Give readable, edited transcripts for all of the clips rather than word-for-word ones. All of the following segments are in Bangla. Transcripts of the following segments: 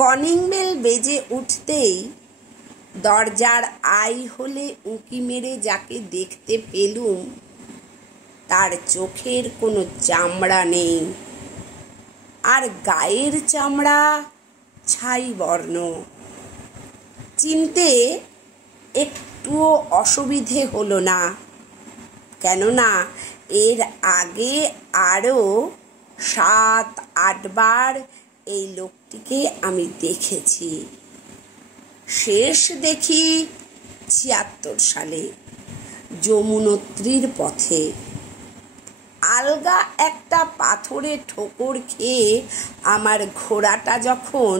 কলিং বেল বেজে উঠতেই দরজার আই হলে উঁকি মেরে যাকে দেখতে পেলুম তার চোখের কোনো চামড়া নেই, আর গায়ের চামড়া ছাই বর্ণ। চিনতে একটুও অসুবিধে হলো না, কেননা এর আগে আরও 7-8 বার এই লোকটিকে আমি দেখেছি। শেষ দেখি 76 সালে যমুনোত্রীর পথে। আলগা একটা পাথরে ঠোকর খেয়ে আমার ঘোড়াটা যখন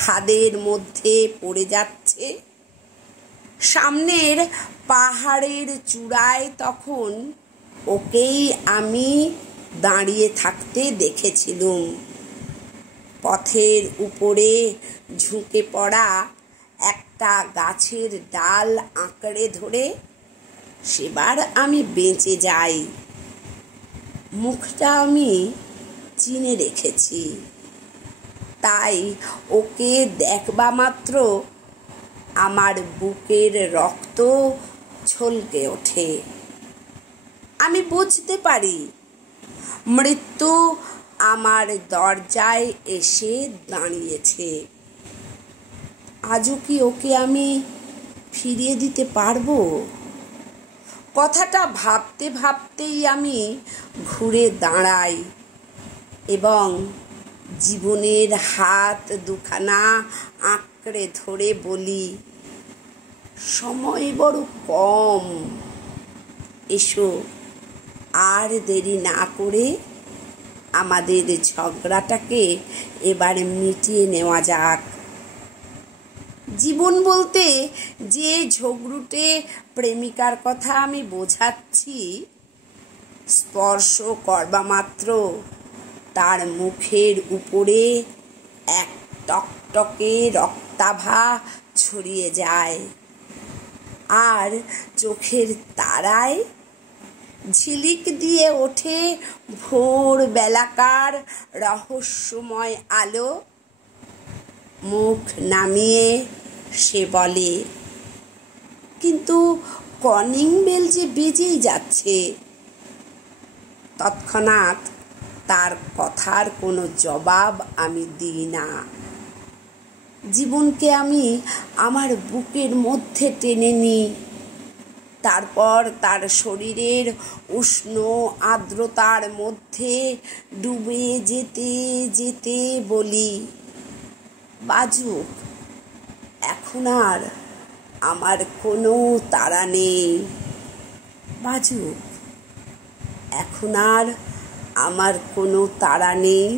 খাদের মধ্যে পড়ে যাচ্ছে, সামনের পাহাড়ের চূড়ায় তখন ওকেই আমি দাঁড়িয়ে থাকতে দেখেছিলুম। পথের উপরে ঝুঁকে পড়া একটা গাছের ডাল আঁকড়ে ধরে সেবার আমি বেঁচে যাই। মুখটা আমি চিনে রেখেছি, তাই ওকে দেখবা মাত্র আমার বুকের রক্ত ছলকে ওঠে। আমি বুঝতে পারি মৃত্যু আমার দরজায় এসে দাঁড়িয়েছে। আজও কি ওকে আমি ফিরিয়ে দিতে পারবো? কথাটা ভাবতে ভাবতেই আমি ঘুরে দাঁড়াই এবং জীবনের হাত দুখানা আঁকড়ে ধরে বলি, সময় বড় কম, এসো আর দেরি না করে আমাদের ঝগড়াটাকে এবার মিটিয়ে নেওয়া যাক। জীবন বলতে যে ঝগড়ুটে প্রেমিকার কথা আমি বোঝাচ্ছি, স্পর্শ করবা মাত্র তার মুখের উপরে এক টকটকে রক্তাভা ছড়িয়ে যায়, আর চোখের তারায় ঝিলিক দিয়ে ওঠে ভোর বেলাকার রহস্যময় আলো। মুখ নামিয়ে সে বলে, কিন্তু কলিং বেল যে বেজেই যাচ্ছে। তৎক্ষণাৎ তার কথার কোনো জবাব আমি দিই না। জীবনকে আমি আমার বুকের মধ্যে টেনে নিই, তারপর তার শরীরের উষ্ণ আর্দ্রতার মধ্যে ডুবে যেতে যেতে বলি, বাজুক, এখন আর আমার কোনো তাড়া নেই। বাজুক, এখন আর আমার কোনো তাড়া নেই।